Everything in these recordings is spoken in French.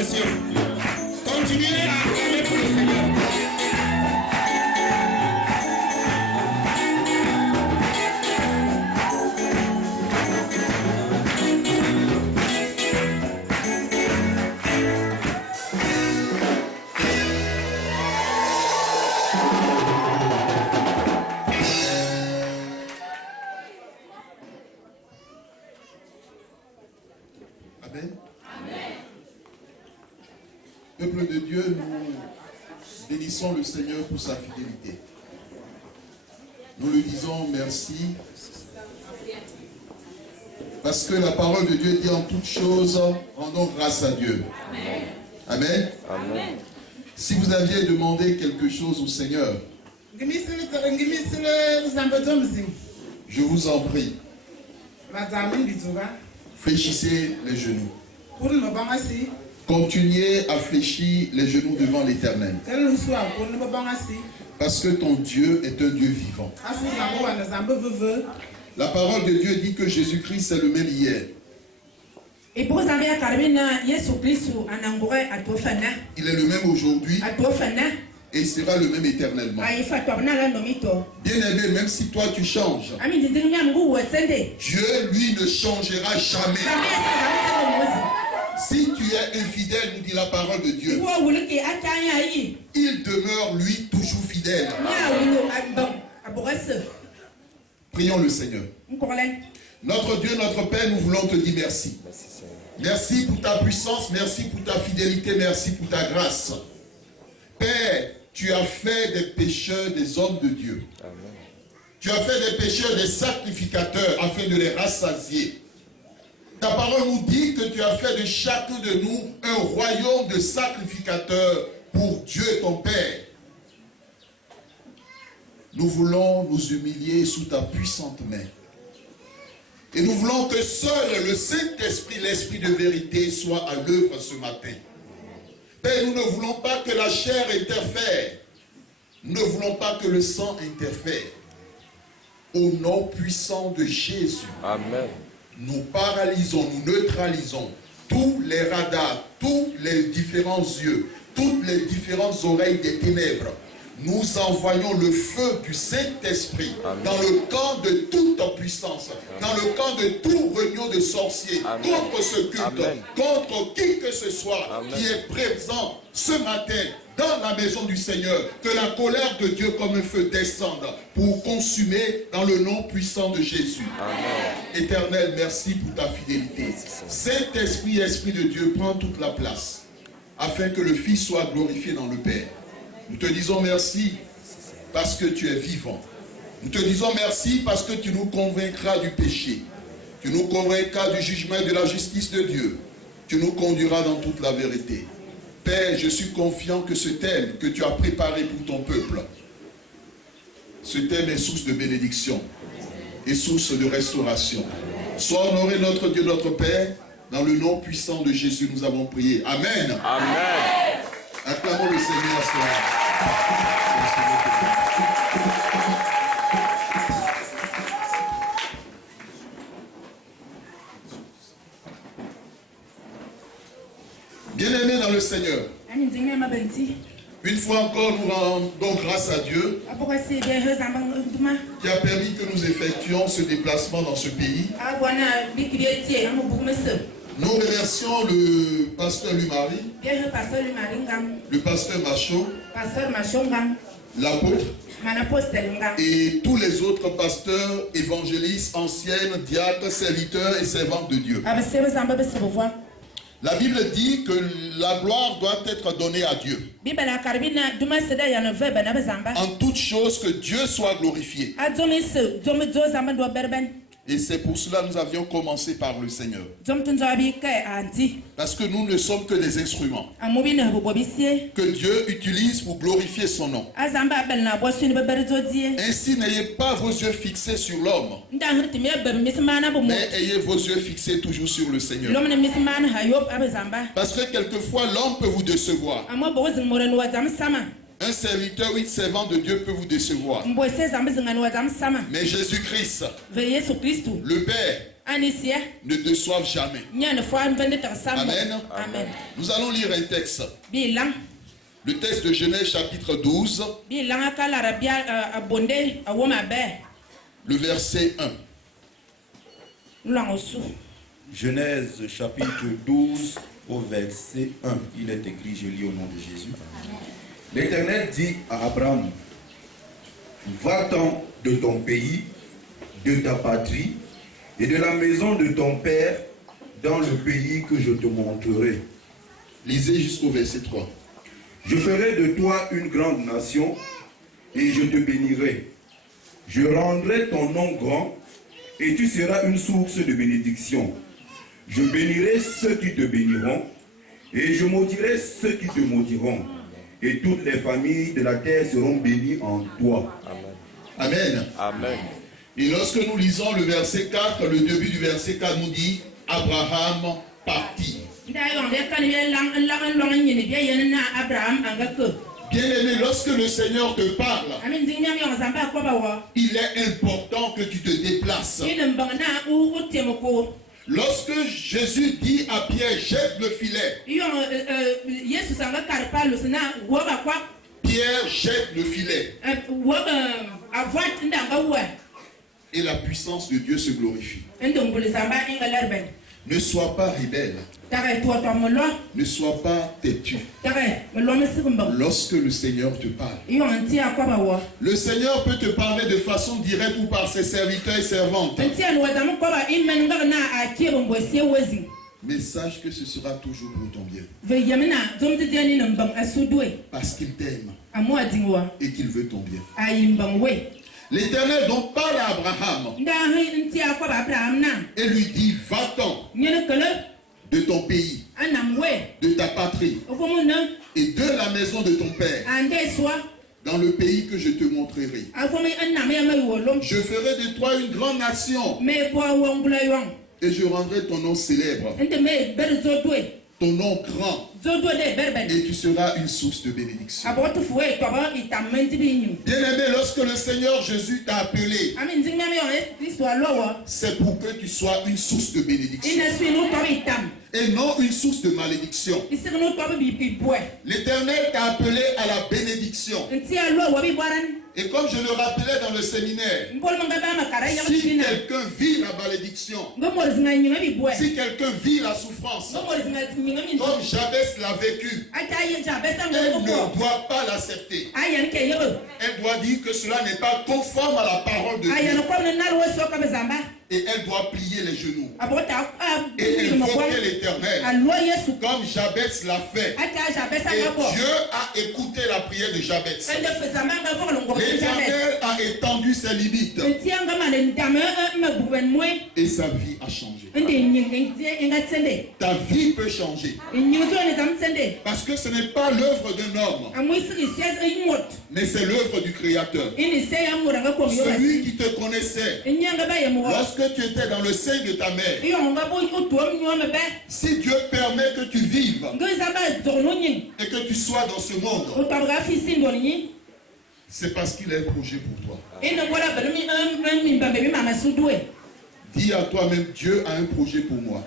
nations. Continuez à acclamer pour le Seigneur. Amen. Peuple de Dieu, nous bénissons le Seigneur pour sa fidélité. Nous lui disons merci. Parce que la parole de Dieu dit en toutes choses, rendons grâce à Dieu. Amen. Amen. Amen. Si vous aviez demandé quelque chose au Seigneur, je vous en prie, fléchissez les genoux. Continuez à fléchir les genoux devant l'Éternel. Parce que ton Dieu est un Dieu vivant. La parole de Dieu dit que Jésus-Christ est le même hier. Il est le même aujourd'hui. Et il sera le même éternellement. Bien-aimé, même si toi tu changes, Dieu, lui, ne changera jamais. Si tu es infidèle, nous dit la parole de Dieu, il demeure, lui, toujours fidèle. Prions le Seigneur. Notre Dieu, notre Père, nous voulons te dire merci. Merci pour ta puissance, merci pour ta fidélité, merci pour ta grâce. Père, tu as fait des pécheurs des hommes de Dieu. Amen. Tu as fait des pécheurs des sacrificateurs afin de les rassasier. Ta parole nous dit que tu as fait de chacun de nous un royaume de sacrificateurs pour Dieu ton Père. Nous voulons nous humilier sous ta puissante main. Et nous voulons que seul le Saint-Esprit, l'Esprit de vérité, soit à l'œuvre ce matin. Père, nous ne voulons pas que la chair interfère. Nous ne voulons pas que le sang interfère. Au nom puissant de Jésus. Amen. Nous paralysons, nous neutralisons tous les radars, tous les différents yeux, toutes les différentes oreilles des ténèbres. Nous envoyons le feu du Saint-Esprit dans le camp de toute puissance, dans le camp de tout réunion de sorciers, contre ce culte, contre qui que ce soit qui est présent ce matin dans la maison du Seigneur. Que la colère de Dieu comme un feu descende pour consumer dans le nom puissant de Jésus. Amen. Éternel, merci pour ta fidélité. Saint-Esprit, Esprit de Dieu, prends toute la place afin que le Fils soit glorifié dans le Père. Nous te disons merci parce que tu es vivant. Nous te disons merci parce que tu nous convaincras du péché. Tu nous convaincras du jugement et de la justice de Dieu. Tu nous conduiras dans toute la vérité. Père, je suis confiant que ce thème que tu as préparé pour ton peuple, ce thème est source de bénédiction et source de restauration. Sois honoré notre Dieu, notre Père. Dans le nom puissant de Jésus, nous avons prié. Amen. Amen. Acclamons le Seigneur ce soir. Bien-aimés dans le Seigneur, une fois encore, nous rendons grâce à Dieu qui a permis que nous effectuions ce déplacement dans ce pays. Nous remercions le pasteur Lumari, le pasteur Macho, l'apôtre et tous les autres pasteurs, évangélistes, anciennes, diacres, serviteurs et servantes de Dieu. La Bible dit que la gloire doit être donnée à Dieu. En toute chose, que Dieu soit glorifié. Et c'est pour cela que nous avions commencé par le Seigneur. Parce que nous ne sommes que des instruments que Dieu utilise pour glorifier son nom. Ainsi, n'ayez pas vos yeux fixés sur l'homme, mais ayez vos yeux fixés toujours sur le Seigneur. Parce que quelquefois, l'homme peut vous décevoir. Un serviteur ou une servante de Dieu peut vous décevoir. Mais Jésus-Christ, le Père, ne déçoivent jamais. Amen. Amen. Nous allons lire un texte. Le texte de Genèse chapitre 12, le verset 1. Genèse chapitre 12 au verset 1. Il est écrit, je lis au nom de Jésus. L'Éternel dit à Abraham, va-t'en de ton pays, de ta patrie et de la maison de ton père dans le pays que je te montrerai. Lisez jusqu'au verset 3. Je ferai de toi une grande nation et je te bénirai. Je rendrai ton nom grand et tu seras une source de bénédiction. Je bénirai ceux qui te béniront et je maudirai ceux qui te maudiront. Et toutes les familles de la terre seront bénies en toi. Amen. Amen. Et lorsque nous lisons le verset 4, le début du verset 4 nous dit Abraham partit. Bien-aimé, lorsque le Seigneur te parle, il est important que tu te déplaces. Lorsque Jésus dit à Pierre, jette le filet, Pierre jette le filet. Et la puissance de Dieu se glorifie. Ne sois pas rebelle. Ne sois pas têtu. Lorsque le Seigneur te parle. Le Seigneur peut te parler de façon directe ou par ses serviteurs et servantes. Mais sache que ce sera toujours pour ton bien. Parce qu'il t'aime et qu'il veut ton bien. L'Éternel donc parle à Abraham et lui dit, va-t'en de ton pays, de ta patrie et de la maison de ton père dans le pays que je te montrerai. Je ferai de toi une grande nation et je rendrai ton nom célèbre, ton nom grand, et tu seras une source de bénédiction. Bien-aimé, lorsque le Seigneur Jésus t'a appelé, c'est pour que tu sois une source de bénédiction et non une source de malédiction. L'Éternel t'a appelé à la bénédiction. Et comme je le rappelais dans le séminaire, si quelqu'un vit la malédiction, si quelqu'un vit la souffrance, comme Jabès l'a vécu, elle ne doit pas l'accepter. Elle doit dire que cela n'est pas conforme à la parole de Dieu. Et elle doit plier les genoux. Et invoquer l'Éternel. Comme Jabès l'a fait. Et Dieu a écouté la prière de Jabès. L'Éternel a étendu ses limites. Et sa vie a changé. Ta vie peut changer. Parce que ce n'est pas l'œuvre d'un homme. Mais c'est l'œuvre du Créateur. Celui qui te connaissait. Lorsque tu étais dans le sein de ta mère. Si Dieu permet que tu vives et que tu sois dans ce monde, c'est parce qu'il a un projet pour toi. Dis à toi-même, Dieu a un projet pour moi.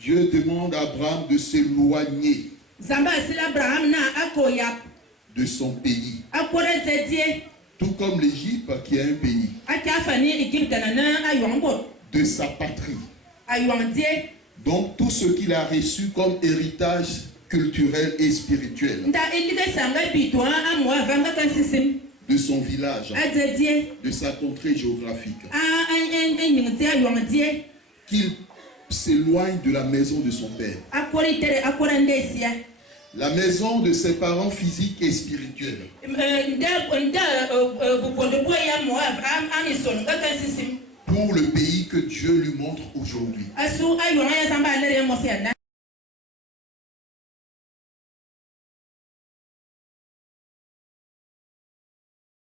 Dieu demande à Abraham de s'éloigner de son pays. Tout comme l'Égypte qui est un pays. De sa patrie. Donc tout ce qu'il a reçu comme héritage culturel et spirituel. De son village. De sa contrée géographique. Qu'il s'éloigne de la maison de son père. La maison de ses parents physiques et spirituels. Pour le pays que Dieu lui montre aujourd'hui.